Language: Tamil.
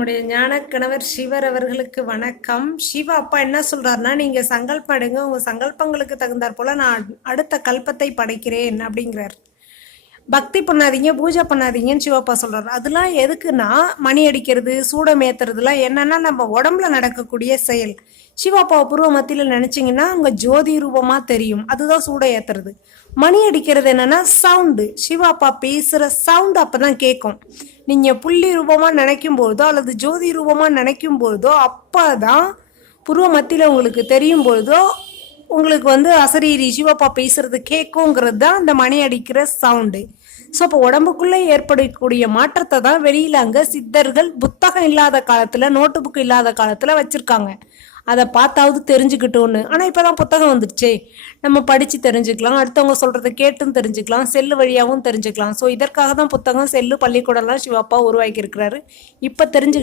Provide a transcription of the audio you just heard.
நம்முடைய ஞான கணவர் சிவர் அவர்களுக்கு வணக்கம். சிவா அப்பா என்ன சொல்றாருன்னா, நீங்க சங்கல்பம் எடுங்க, உங்க சங்கல்பங்களுக்கு தகுந்தாற் போல நான் அடுத்த கல்பத்தை படைக்கிறேன் அப்படிங்கிறார். பக்தி பண்ணாதீங்க, பூஜை பண்ணாதீங்கன்னு சிவப்பா சொல்றாரு. அதெல்லாம் எதுக்குன்னா, மணி அடிக்கிறது, சூடம் ஏத்துறதுலாம் என்னன்னா நம்ம உடம்புல நடக்கக்கூடிய செயல். சிவாப்பா பூர்வ மத்தியில நினைச்சீங்கன்னா உங்க ஜோதி ரூபமா தெரியும். அதுதான் சூடம் ஏத்துறது. மணி அடிக்கிறது என்னன்னா சவுண்டு. சிவாப்பா பேசுற சவுண்ட் அப்பதான் கேட்கும். நீங்க புள்ளி ரூபமா நினைக்கும் பொழுதோ அல்லது ஜோதி ரூபமா நினைக்கும் பொழுதோ அப்பதான் பூர்வ மத்தியில உங்களுக்கு தெரியும் பொழுதோ உங்களுக்கு அசரீரி சிவப்பா பேசுறது கேட்குங்கிறது தான் அந்த மணி அடிக்கிற சவுண்டு. ஸோ அப்போ உடம்புக்குள்ளே ஏற்படக்கூடிய மாற்றத்தை தான் வெளியில அங்கே சித்தர்கள் புத்தகம் இல்லாத காலத்துல நோட்டு புக் இல்லாத காலத்துல வச்சிருக்காங்க. அதை பார்த்தாவது தெரிஞ்சுக்கிட்டோன்னு. ஆனால் இப்போ தான் புத்தகம் வந்துடுச்சே, நம்ம படித்து தெரிஞ்சுக்கலாம், அடுத்தவங்க சொல்கிறத கேட்டும் தெரிஞ்சுக்கலாம், செல்லு வழியாகவும் தெரிஞ்சுக்கலாம். ஸோ இதற்காக தான் புத்தகம், செல்லு, பள்ளிக்கூடம்லாம் சிவப்பா உருவாக்கி இருக்கிறாரு. இப்போ தெரிஞ்சுக்கிட்டு